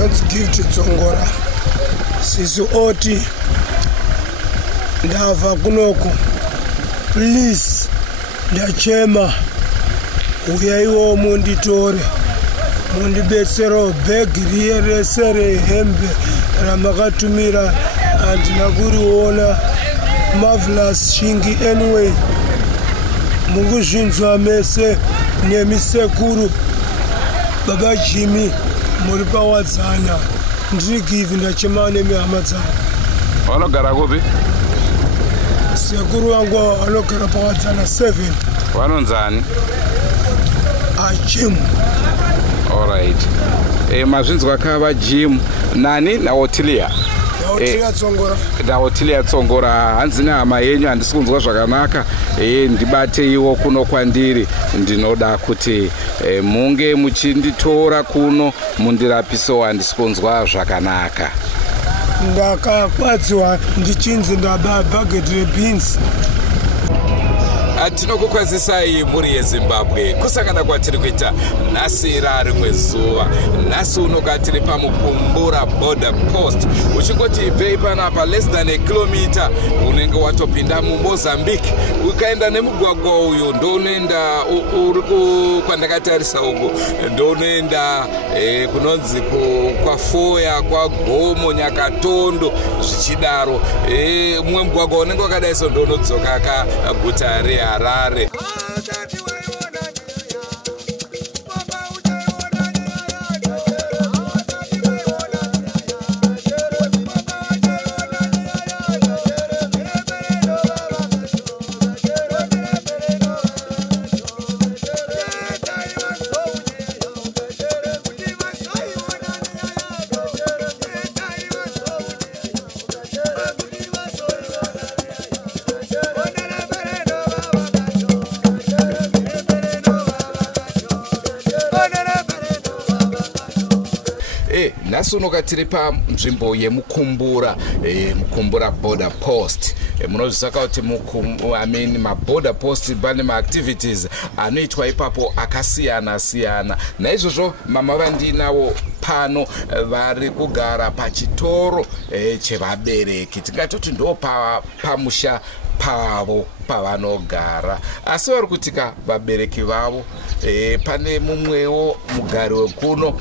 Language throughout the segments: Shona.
Let's give to Tsongora. Sisu Oti. Ndava kunoko. Please. Ndachema. Uyaiwo munditore. Mundibetsero begi riyeresere hembe ramakatumira andina kuriona marvelous Shingi anyway. Mukuzvinzwa mese nemisekuru Baba Jimmy muri pawadzana ndiri give ndachema nemihama dzangu. Vanogara kupi? Sekuru wangu anogara pawadzana 7. Vanonzani? Jim. Alright. Mazvinzwa kava Jim nani naOtilia. NaOtilia Tsongora. NaOtilia Tsongora hanzi nehama yenyu handisi kunzwa zvakanaka. Ndibate iwo kuno kwandiri ndinoda kuti munge muchinditora kuno mundirapiso handisi kunzwa zvakanaka. Ndakakwadziwa ndichinzi ndaba bucket beans. Tinokukwazisai muri yeZimbabwe kusangana kwatiri kuita nhasi rimwe zuva. Nhasi unoka tiri pamukumbura border post. Uchingoti ibvei panapa less than a kilometer unenge watopinda muMozambique. Ukaenda nemugwagwa uyu ndounoenda kwandakatarisa uku ndounoenda kunonzi kwaFoya kwaGomo Nyakatondo zvichidaro. Mumwe mugwagwa unenge wakadai so ndonodzoka kaguta reHarare. Nhasi unoka tiri panzvimbo yemukumbura mukumbura border post. Munozvisaka kuti maborder post pane maactivities anoitwa ipapo akasiyana siyana. Naizvozvo mama vandinawo pano vari kugara pachitoro chevabereki. Tingatoti ndo pamusha pavo pavanogara. Asi vari kutika vabereki vavo pane mumwewo mugari wekuno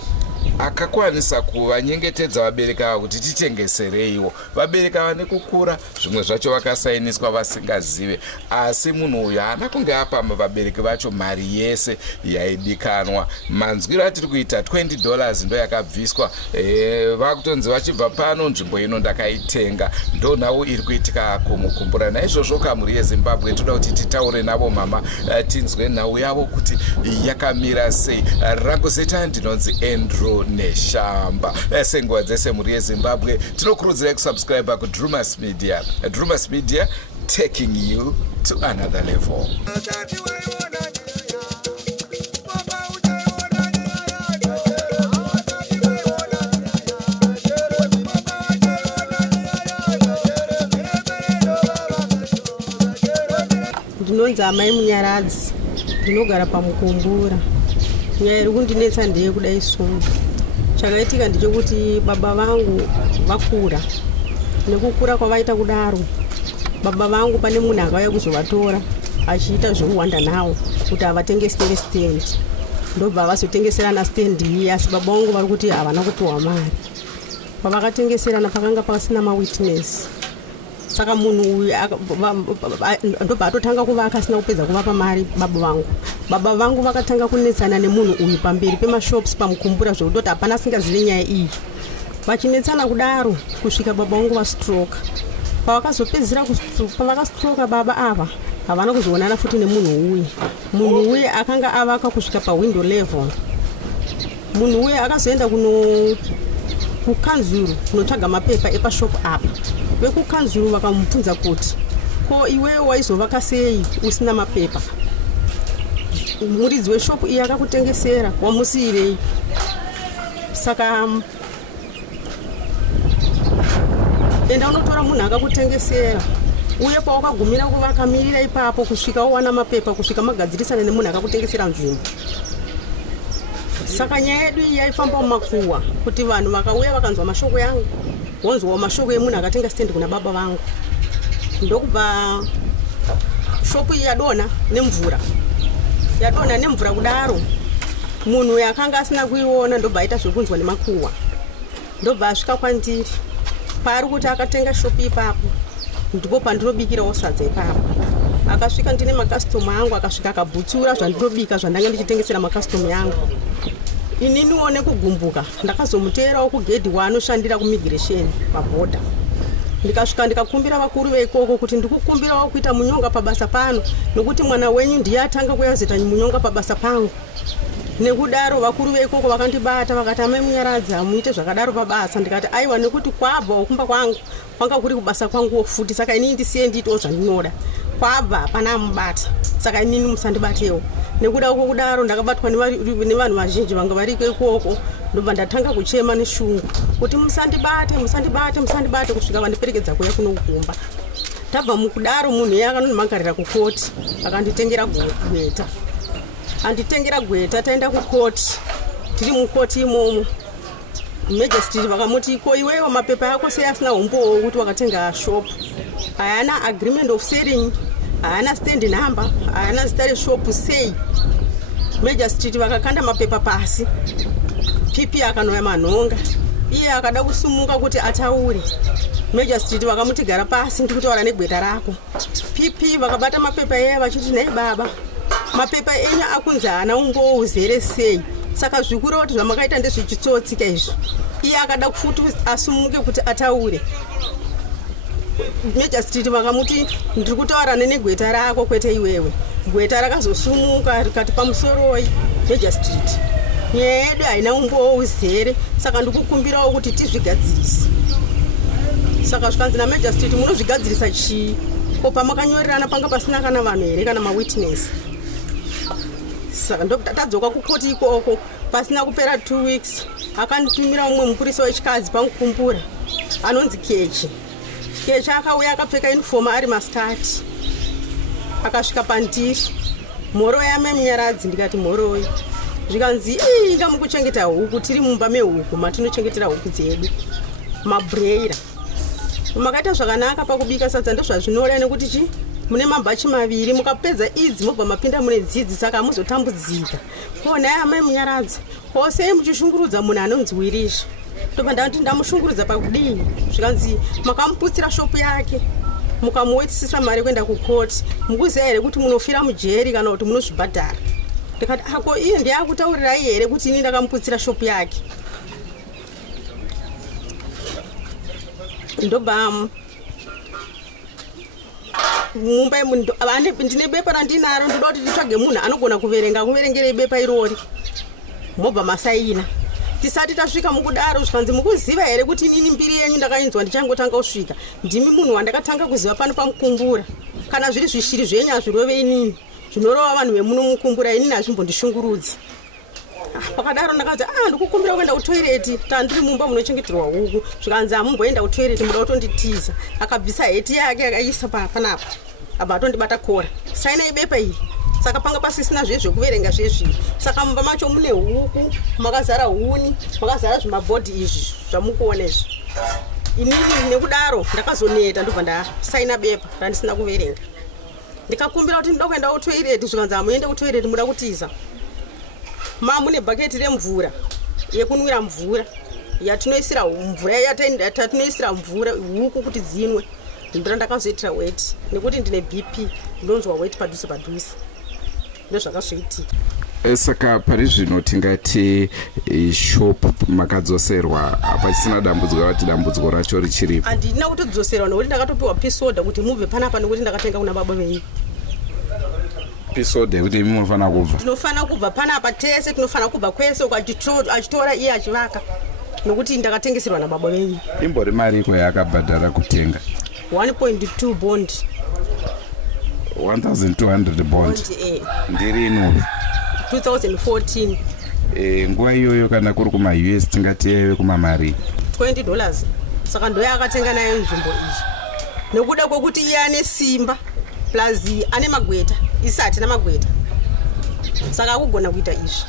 akakwanisa kuvanyengetedza vabereki ava kuti titengesereiwo. Vabereki vane kukura zvimwe zvacho vakasainiswa vasingazive, asi munhu uyu haana kunge apama vabereki vacho mari yese yaidikanwa. Manzwiro atiri kuita $20 ndo yakabviswa. Vakutonzi vachibva pano nzvimbo ino ndakaitenga ndo nhau iri kuitika kumukumbura. Naizvozvo kamuri yeZimbabwe toda kuti titaure navo mama tinzwe nhau yavo kuti yakamira sei. Rangu zita ndinonzi Andrew Neshamba. Senguva dzese muri yeZimbabwe tinokurudzirai kusubscribe kuDrumas Media. Drumas Media, taking you to another level. Ndinonzi Amai Munyaradzi, ndinogara pamukumbura. Nyaya iri kundinetsa ndeye kudai sunga. Chakaitika ndechekuti baba vangu vakura. Nekukura kwavaita kudaro, baba vangu pane munhu akauya kuzovatora achiita zvekuhwanda nawo kuti avatengesere stand. Ndobva vazotengeserana stand iyi, asi baba vangu vari kuti havana kupiwa mari. Pavakatengeserana pakanga pasina mawitness. Saka munhu uyu ndobva atotanga kuva akasina kupedza kuvapa mari baba vangu. Baba vangu vakatanga kunetsana nemunhu uyu pamberi pemashops pamukumbura zvekutoti hapana asingazive nyaya iyi. Vachinetsana kudaro kusvika baba vangu vastroke. Pavakazopedzisira pavakastroka baba ava havana kuzoonana futi nemunhu uyu. Munhu uyu akanga avaka kusvika pawindow level. Munhu uyu akazoenda kukanzuru kunotsvaga mapepa epashop apa. Vekukanzuru vakamubvunza kuti ko iwewe waizovaka sei usina mapepa? Muridzi weshop iyi akakutengesera wamusiyirei? Saka enda unotora munhu akakutengesera uye pawakagumira kuvakamirira ipapo kusvika wawana mapepa kusvika magadzirisana nemunhu akakutengesera nzvimbo. saka nyaya yedu iyi yaifamba mumakuwa kuti vanhu vakauya vakanzwa mashoko yangu wonzwawo mashoko emunhu akatenga stendi kuna baba vangu ndokubva shopu iyi yadonha nemvura kudaro munhu uyu akanga asina kuiona ndobva aita zvekunzwa nemakuwa ndobva asvika kwandiri paari kuti akatenga shopu ipapo ndipo pandinobikirawo sadza ipapo akasvika ndine makastoma angu akasvika akabhutsura zvandinobika zvandanga ndichitengesera makastoma yangu ininiwo nekugumbuka ndakazomuteerawo kugedhi waanoshandira kumigration pabhodha ndikasvika ndikakumbira vakuru veikoko kuti ndikukumbirawo kuita munyonga pabasa pano nokuti mwana wenyu ndiye atanga kuyazoita munyonga pabasa pangu nekudaro vakuru veikoko vakandibata vakati amai Munyaradzi hamuite zvakadaro pabasa ndikati aiwa nekuti kwabva wokumba kwangu kwanga kuri kubasa kwanguwo futi saka inini ndisiye ndiitawo zvandinoda kwabva hapana amubata saka inini musandibatewo nekuda kwokudaro ndakabatwa nevanhu vazhinji vanga variko ikoko ndobva ndatanga kuchema neshungu kuti musandibate kusvika vandiperekedza kuya kunougumba tabva mukudaro munhu iye akanondimagarira kukoti akanditengera gweta anditengera gweta taenda kukoti tiri mukoti imomo Majesty vakamuti iko iwewo mapepa ako sei asina umbowo kuti wakatenga shop hayana agreement of selling hayana stand number hayana zita reshop sei Majesty vakakanda mapepa pasi pipi akanoya manhonga iye akada kusumuka kuti ataure Majesty vakamutigara pasi ndikutaura negweta rako pipi vakabata mapepa iye vachiti nei baba mapepa enyu akunzi haana umbowo uzere sei saka zvikuru kuti zvamakaita ndezvechitsotsika izvo iye akada kufuti asumuke kuti ataure Majesty vakamuti ndiri kutaura negweta rako kwete iwewe gweta rakazosumuka rikati pamusoroi Majesty nyaya yedu haina umbowo uzere saka ndikukumbirawo kuti tizvigadzirise saka zvikanzi naMajesty munozvigadzirisa chii ko pamakanyorerana panga pasina kana vanhu here kana mawitness saka ndotadzoka kukoti ikoko pasina kupera 2 weeks akanditumira umwe mupurisa wechikadzi pangukumbura anonzi Kechi akauya akapfeka uniform ari maskati akasvika pandiri mhoro yame Munyaradzi ndikati mhoroyi zvikanzi inga mukuchengeta huku tiri mumba mehuku matinochengetera huku dzedu mabhureira makaita zvakanaka pakubika sadza ndozvazvinoda nekuti chi mune mabhachi maviri mukapedza idzi mobva mapinda mune dzidzi saka hamuzotambudzika konai amai Munyaradzi osei muchishungurudza munhu anonzi Wirisha ndobva ndati ndamushungurudza pakudini zvikanzi makamuputsira shopu yake mukamuwetisisa mari kuenda kukoti mukuziva here kuti munofira mujeri kana kuti munozvibhadhara ndikati ako iye ndiye akutaurirai here kuti ini ndakamuputsira shopu yake ndobva mumba ndine bepa randinaro ndoda kuti titsvage munhu anogona kuverengerei bepa irori mobva masaina tisati tasvika mukudaro zvikanzi mukuziva here kuti inini mbiri yenyu ndakainzwa ndichangotanga kusvika ndimi munhu wandakatanga kuziva pano pamukumbura kana zviri zvishiri zvenyu hazvirove inini zvinorova vanhu vemuno mukumbura inini hazvimbondishungurudzi pakadaro ndakati ndikukumbira kuenda kutoireti tandiri mumba munochengeterwa huku zvikanzi hamumboenda kutoireti muda kutonditiza akabvisa heti yake akaisa panapa abva atondibata kora sainai bepa iri saka panga pasisina zvezvekuverenga zvezvi saka mumba macho mune huku makazara huni makazara zvimabhodhi izvi zvamukuona izvi inini nekudaro ndakazoneta ndobva ndasaina bepa randisina kuverenga ndikakumbira kuti ndida kuenda kutoireti zvikanzi hamuende kutoireti muda kutiza mune bhaketi remvura yekunwira mvura yatinoisira mvura yatinoisira mvura huku kuti dzinwe ndira ndakazoitira weti nekuti ndine BP ndonzwa weti padhuze ndozvakazoitika saka pari zvino tingati shop makadzoserwa hapachisina dambudziko rati dambudziko racho richiripo handina kutodzoserwa nokuti ndakatopiwa pisoda kuti mubve panapa nokuti ndakatenga kuna baba venyu pisoda kuti imi munofana kubva tinofana kubva panapa tese tinofana kubva kwese achitora iye achivaka nokuti ndakatengeserwa nababa venyu imbori mari iko yaakabhadhara kutenga 1.2 bond 1200 bond ndiri inuvi 2014 nguva iyoyo kana kuri kuma-US tingati yaive kumamari $20 saka ndoya akatenga nayo nzvimbo iyi nekuda kwekuti iye ane simba plus ane magweta isi hatina magweta saka akugona kuita izvi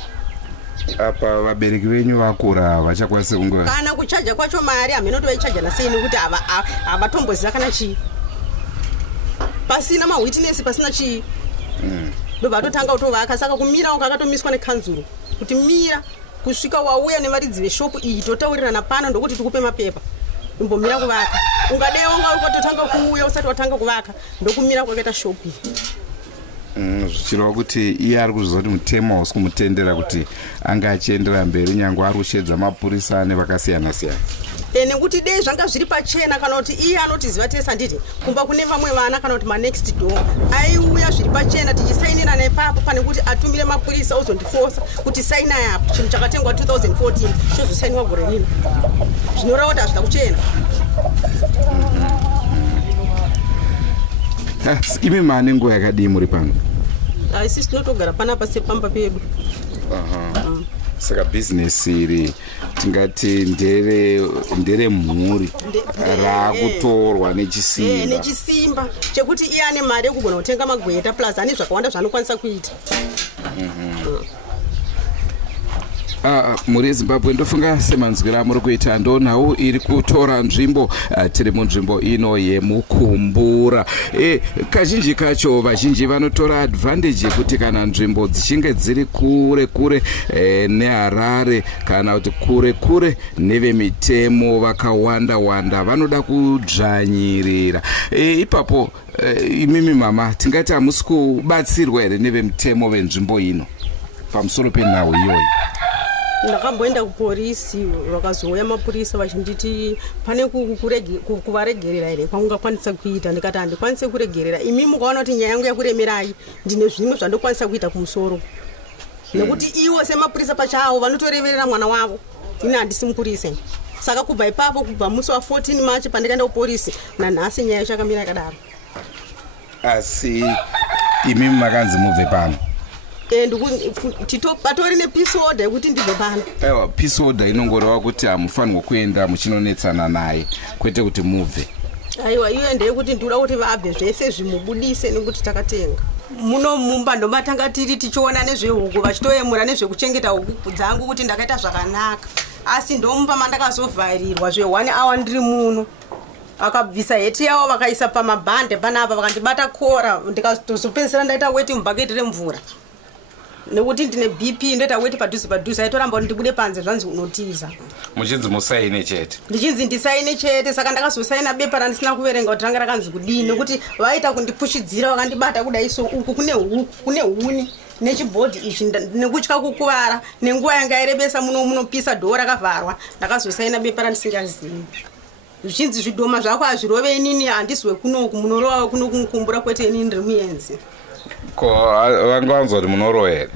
apa vabereki venyu vakura vachakwanisa kunge kana kuchaja kwacho mari amenotoichaja nasei nekuti avatomboziva kana chii pasina mawitness pasina chii ndobva atotanga kutovaka saka kumira ukakatomiswa nekhanzuro kuti mira kusvika wauya nevaridzi veshopu iyi totaurirana pano ndokuti tikupe mapepa imbomira kuvaka ungadei wanga ukatotanga kuuya usati watanga kuvaka ndokumira kwakaita shopu zvichireva kuti iye ari kuzviziva kuti mutemo hausi kumutendera kuti anga achiendera mberi nyange ari kushedza mapurisa nevakasiyana siyana nekuti dei zvanga zviri pachena kana kuti iye anotiziva tese handiti kumba kune vamwe vana kana kuti manext door aiuya zviri pachena tichisainirana ipapo pane kuti atumire mapurisa ozondifosa kuti saina yapo chinhu chakatengwa 2014 chozosainiwa gore rino zvinoreva kuti hazvina kuchena imi mane nguva yakadii muri pano isi tinotogara panapa sepamba pedu saka bhizinesi iri tingati ndere mhuri raakutorwa nechisimba chekuti iye ane mari yekugona kutenga magweta plus ane zvakawanda zvaanokwanisa kuita muri Zimbabwe ndofunga semanzwira amuri kuita ndonawo iri kutora nzvimbo tiri munzvimbo ino yemukumbura kazhinji kacho vazhinji vanotora advantage yekuti kana nzvimbo dzichinge dziri kure kure neHarare kana kuti kure kure nevemitemo vakawanda wanda vanoda kudzvanyirira ipapo imimi mama tingati hamusi kubatsirwa here nevemitemo venzvimbo ino pamusoro penhau iyoyi ndakamboenda kupolisi vakazouya mapurisa vachinditi pane kuvaregerera here kwamungakwanisa kuita ndikati handikwanise kuregerera imi mukaona kuti nyaya yangu yakuremerai ndine zvimwe zvandokwanisa kuita kumusoro nekuti iwo semapurisa pachavo vanotoreverera mwana wavo ini handisi mupurisa saka kubva ipapo kubva musi wa14 March pandikaenda kupolisi nanhasi nyaya yachakamira yakadaro asi imi makanzi mubve pano patori nepeace order yekuti ndibve pano aiwa peace order inongoreva kuti hamufanirwa kuenda muchinonetsana naye kwete kuti mubve aiwa iyo ndeyekuti ndikuda kuti vabve zvese zvimubudise nekuti takatenga muno mumba ndomatanga tiri tichiona nezvehuku vachitoyemura nezvekuchengeta huku dzangu kuti ndakaita zvakanaka asi ndomumba mandakazovharirwa zve1 hour ndiri muno vakabvisa heti yavo vakaisa pamabhande panapa vakandibata kora ndikazopedzisira ndaita weti mubhaketi remvura nekuti ndine BP ndoita weti padhuze aitoramba kuti ndibude panze zvanzi unotiza muchinzi musaine chete ndichinzi ndisaine chete saka ndakazosaina bepa randisina kuverenga kuti ranga rakanzi kudini nekuti vaita kundipushidzira vakandibata kudai so uku kune huni nechibhodhi ichi nekutya kukuvara nenguva yanga airebesa munopisa dhoo rakavharwa ndakazosaina bepa randisingazivi zvichinzi zvidhoma zvako hazvirove inini handizwe kunoku munorova kuno kumukumbura kwete inini ndiri muenzi ko vanga vanzwa kuti munorowa here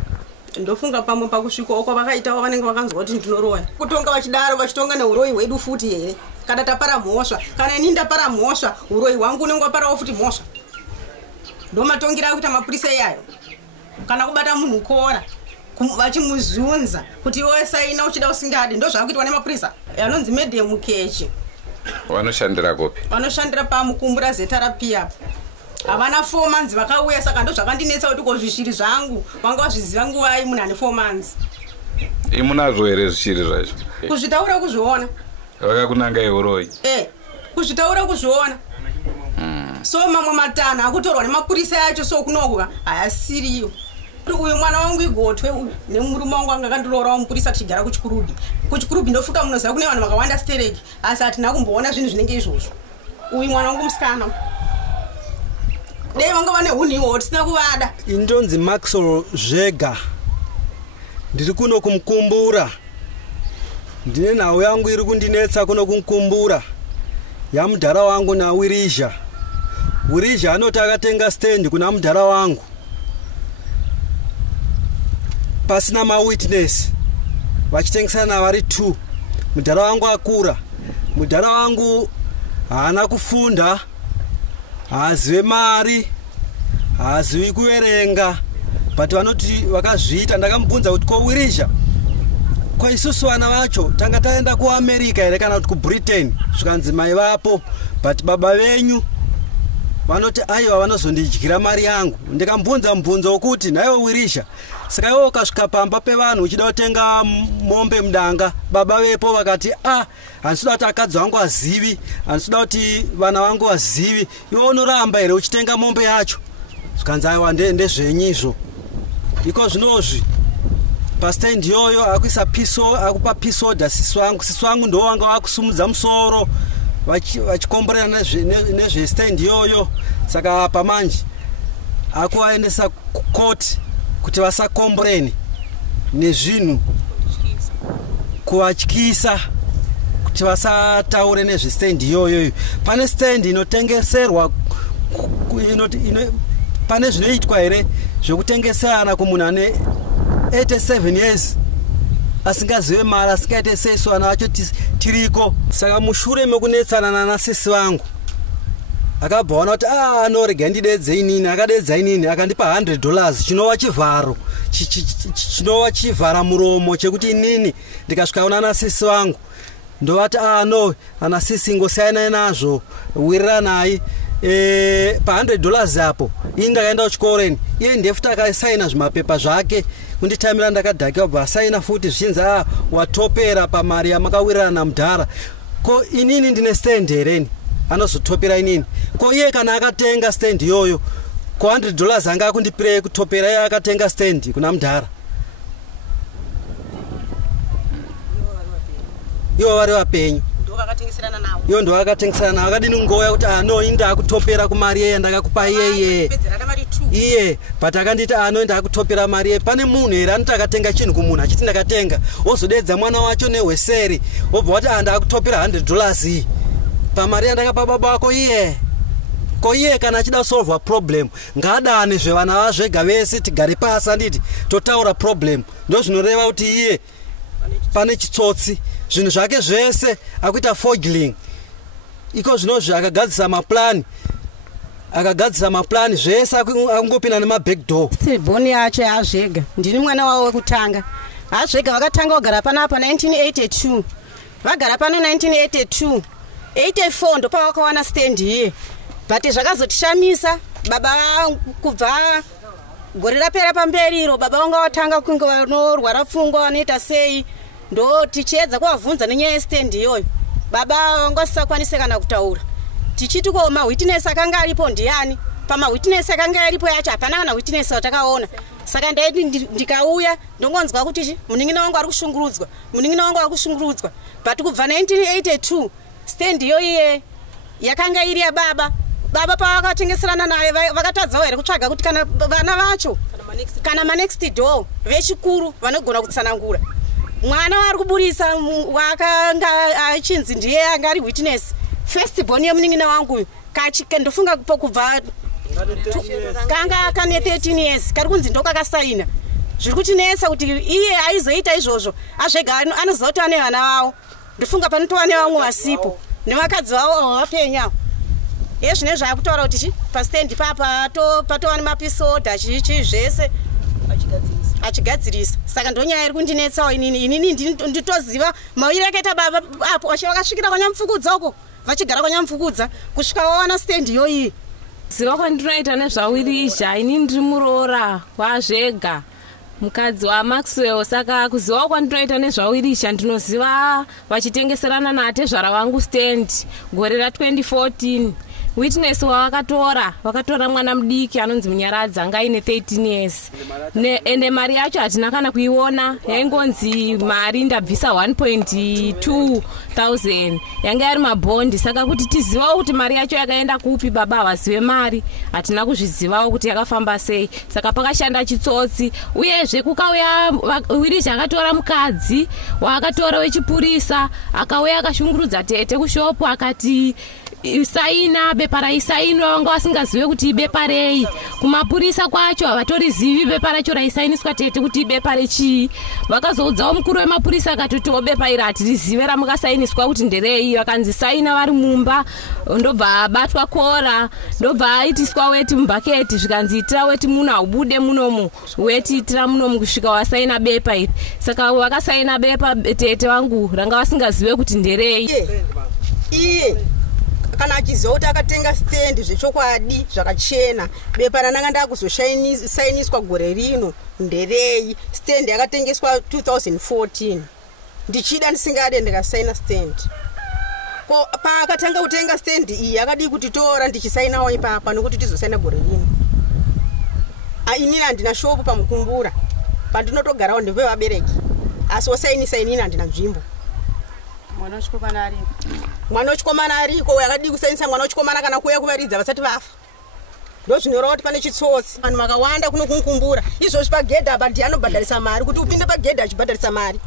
ndofunga pamwe pakusvika uko vakaitawo vanenge vakanzwa kuti ndinorowa kutonga vachidaro vachitonga neuroyi hwedu futi here kana tapara mhosva kana ini ndapara mhosva uroyi hwangu unenge waparawo futi mhosva ndomatongira kuita mapurisa iyayo kana kubata munhu kora vachimuzunza kuti iwe saina uchida usingadi ndozvakuitwa nemapurisa anonzi medium kechi vanoshandira kopi vanoshandira pamukumbura zetarapia havana 4 months vakauya saka ndo zvakandinetsa kuti kozvishiri zvangu vanga vazviziva nguvai munhu ane 4 months imunazvo here zvishiri zvacho kuzvitaura kuzviona vakakunanga euroi kuzvitaura kuzviona so mamwe matanho akutorwa nemapurisa yacho so kunokuva hayasiriyo uyu mwana wangu igotwe nemurume wangu anga kandirorawo mupurisa tichigara kuchikurubi ndofuka munoziva kune vanhu vakawanda stereki asi hatina kumboona zvinhu zvinenge izvozvo uyu mwana wangu musikana dei vanga vane huniwo tisina kuvada indonzi Maxwell Zvega ndiri kuno kumukumbura ndine nhau yangu iri kundinetsa kuno kumukumbura yamudhara wangu naWirizha anoti akatenga stand kuna mudhara wangu pasina mawitness vachitengesana vari 2 mudhara wangu akura mudhara wangu haana kufunda haazive mari haazivi kuverenga but vanoti vakazviita ndakamubvunza kuti koWirizha ko isusu vana vacho tanga taenda kuAmerica here kana kuti kuBritain zvikanzi mai vapo but baba venyu vanoti aiwa vanozondidyira mari yangu ndikamubvunza mubvunzo wokuti naiwe Wirizha saka iwe ukasvika pamba pevanhu uchida kutenga mombe mudanga, baba vepo vakati handisida kuti akadzi vangu vazivi, handisida kuti vana vangu vazivi, iwe unoramba here uchitenga mombe yacho. Zvikanzi aiwa ndezvenyizvo. Iko zvinozvi pastendi iyoyo akuisa akupa peace order sisi wangu ndo wanga wakusumudza musoro vachikomborana nezvestendi iyoyo. Saka pamanje akuvaendesa kukoti kuti vasakomboreni nezvinhu, kuvatyisa kuti vasataure nezvestendi iyoyo. Pane stendi inotengeserwa pane zvinoitwa here zvekutengeserana kumunhu ane 87 years asingazive mari, asingaite sesu vana vacho tiriko. Saka mushure mekunetsana nanasisi vangu akabva ona kuti anorega ndidedze inini, akadedza inini akandipa $100 chinova chivharo, chinova chivhara muromo chekuti inini ndikasvika una nasisi vangu ndovati no anasisi ngosiyana nazvo, wiriranai pa $100 apo. Ini ndakaenda kuchikoreni, iye ndefuti akasaina zvimapepa zvake kunditamira ndakadhaki, wabva asaina futi zvichinzi watopera pamari yamakawirirana mudhara. Ko inini ndine stand hereni anozotopera inini? Ko iye kana akatenga stand iyoyo ko $100 anga akundipira kutopera iye akatenga stand kuna mudhara? Iwo vari vapenyu, iyo ndo vakatengeserana navo. Akadini ngoya kuti no ini ndakutopera kumari yeye ndakakupa iyeye iye, but akanditi no ndakutopera mari yeye. Pane munhu here anoti akatenga chinhu kumunhu achiti ndakatenga, wozodedza mwana wacho nehweseri wobva wati ndakutopera $100 iyi pamari yandakapa baba wako iye? Ko iye kana achida kusolva problem ngadane zvevana vazvega vese tigare pasi anditi totaura problem. Ndo zvinoreva kuti iye pane chitsotsi, zvinhu zvake zvese akuita forgling. Iko zvinozvi akagadzisa maplani zvese akungopinda nemabackdoor. Bhoni yacho yaZvega, ndini mwana wavo wekutanga. AZvega vakatanga kugara panapa 1982, vagara pano 1982, 84 ndo pavakawana stand iye. But zvakazotishamisa baba kubva gore rapera pamberi iro baba vanga watanga kunge vanorwara pfungwa vanoita sei, ndo tichiedza kuvabvunza nenyaya yestendi iyoyo. Baba vanga vasisakwanise kana kutaura. Tichiti ko mawitness akanga aripo ndiani? Pamawitness akanga aripo yacho hapana kana witness watakaona. Saka ndaiti ndikauya ndongonzwa kuti muningina wangu ari kushungurudzwa. But kubva 1982 stendi iyoyo yakanga iri yababa. Baba pavakatengeserana naye vakatadzawo here kutsvaga kuti kana vana vacho kana manext door vechikuru vanogona kutsanangura. Mwana wari kuburisa wakanga achinzi ndiye anga ari witness first born yemunin'ina wangu ndofunga kubva kanga kane 13 years kari kunzi ndokakasaina. Zviri kutinetsa kuti iye aizoita izvozvo AZvega anozoti ane vana vavo, ndofunga panotova nevamwe vasipo nevakadzi vavo vapenyawo. Iye zvine zvaakutaura kuti pastendi papa patova nemapeace order chichi zvese achigadzirisa. Saka ndonyaya iri kundinetsawo inini nditoziva mawiri akaita baba apo vakasvikira kwanyamupfukudza uko vachigara kwanyamupfukudza kusvika vawana stendi iyoyi. Ziva kwandinoita nezvawirizha, ini ndiri muroora waZvega mukadzi waMaxwell. Saka kuziva kwandinoita nezvawirizha ndinoziva vachitengeserana natezvara vangu stand gore ra2014. Witness wakatora mwana mudiki anonzi Munyaradzi anga aine 13 years. Ende mari yacho hatina kana kuiona, yaingonzi mari ndabvisa 1.2,000 yanga yari mabhondi. Saka kuti tizivawo kuti mari yacho yakaenda kupi baba havazive mari hatina kuzvizivawo kuti yakafamba sei. Saka pakashanda chitsotsi. Uyezve kukauya Wirizha akatora mukadzi waakatora wechipurisa akauya akashungurudza tete kushopu akati isaina bepa raisainwa vanga vasingazive kuti ibepa rei. Kumapurisa kwacho havatorizivi bepa racho raisainiswa tete kuti ibepa rechii. Vakazoudzawo mukuru wemapurisa akatotiwo bepa iri hatirizive ramukasainiswa kuti nderei. Vakanzi saina vari mumba, ndobva abatwa kora, ndobva aitiswa weti mubhaketi zvikanzi itira weti muno haubude munomu, weti itira munomu kusvika wasaina bepa iri. Saka vakasaina bepa tete vangu ranga vasingazive kuti nderei. Iye kana achiziva kuti akatenga stendi zvechokwadi zvakachena bepa rananga ndakuzosainiswa gore rino nderei stendi yakatengeswa 2014 ndichida ndisingade ndikasaina stendi ko paakatanga kutenga stendi iyi akadi kuti tora ndichisainawo ipapa nokuti tizosaina gore rino inini handina shopu pamukumbura pandinotogarawo ndipe vabereki asi wasainisa inini handina nzvimbo mwana wechikomana ariko yakadi kusainisa mwana wechikomana kana kuuya kuvaridza vasati vafa ndozvinoreva kuti pane chitsotsi vanhu vakawanda kuno kumukumbura izvozvi pagedha apa ndianobhadharisa mari kuti upinde pagedha achibhadharisa mari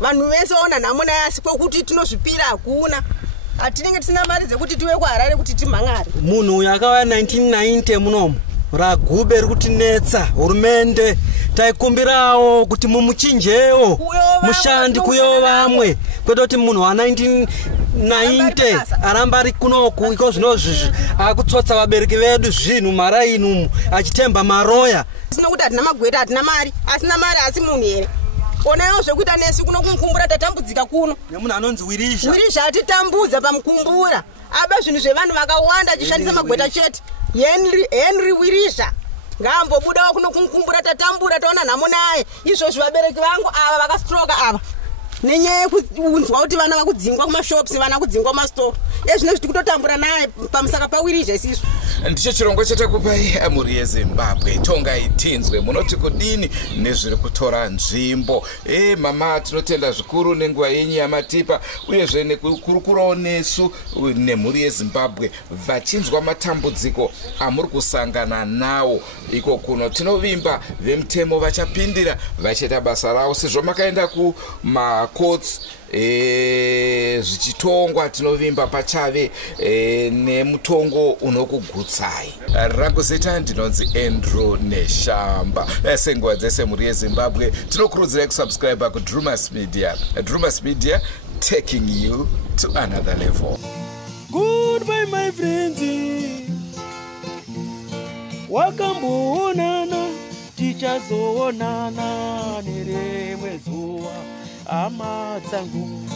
vanhu vese vaona nhamo naye asi kwekuti tinozvipira hakuna hatinenge tisina mari dzekuti tiwe kuharare kuti timhangare munhu uyu akauya 1990 munomu ragube riri kutinetsa hurumende taikumbirawo kuti mumuchinjewo mushandi kuyewo vamwe kwete kuti munhu wa1990 aramba ari kunoku iko zvinozvizvi akutsotsa vabereki vedu zvinhu maraini achitemba maroya sina kuti hatina magweta hatina mari asina mari asi munhu here onaiwo zvekuita nesi kuno kumukumbura tatambudzika kuno nemunhu anonzi wirisha atitambudza pamukumbura aba zvinhu zvevanhu vakawanda achishandisa magweta chete henry wirisha ngaambobudawo kuno kumukumbura tatambura taona nhamo naye izvozvi vabereki vangu ava vakastroka ava nenyaya yekuunzwa kuti vana vakudzingwa kumashops vana kudzingwa kumasitoro ezvino zviti kutotambura naye pamusaka pawirizha isisu ndicho chirongwa chatakupai mhuri yezimbabwe tongai tinzwe munoti kudini nezviri kutora nzvimbo mama tinotenda zvikuru nenguva yenyu yamatipa uyezve nekukurukurawo nesu nemhuri yezimbabwe vachinzwa matambudziko amuri kusangana nawo iko kuno tinovimba vemutemo vachapindira vachiita basa ravo sezvo makaenda kumacourts zvichitongwa tinovimba pachave nemutongo unokugutsai rangu zita ndinonzi Andrew Neshamba senguva dzese mhuri yezimbabwe tinokurudzirai kusubscribe kuDrumas Media. Drumas Media, taking you to another level. Goodbye my friends, wakamboonana tichazoonana nerimwe zuva hama dzangu.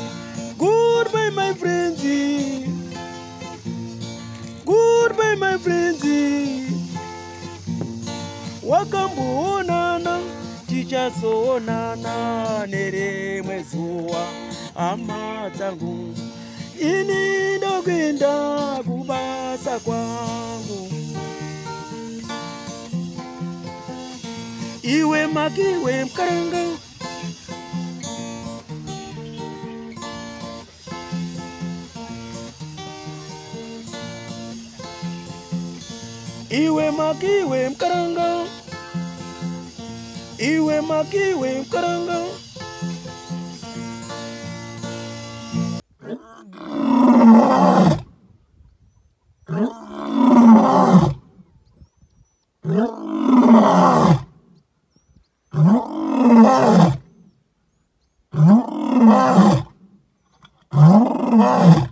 Goodbye my friends, goodbye my friends, wakamboonana tichazoonana nerimwe zuva hama dzangu. Ini ndokwenda kubasa kwangu, iwe makiwe mkaranga, iwe makiwe mkaranga, iwe makiwe mkaranga. Wow.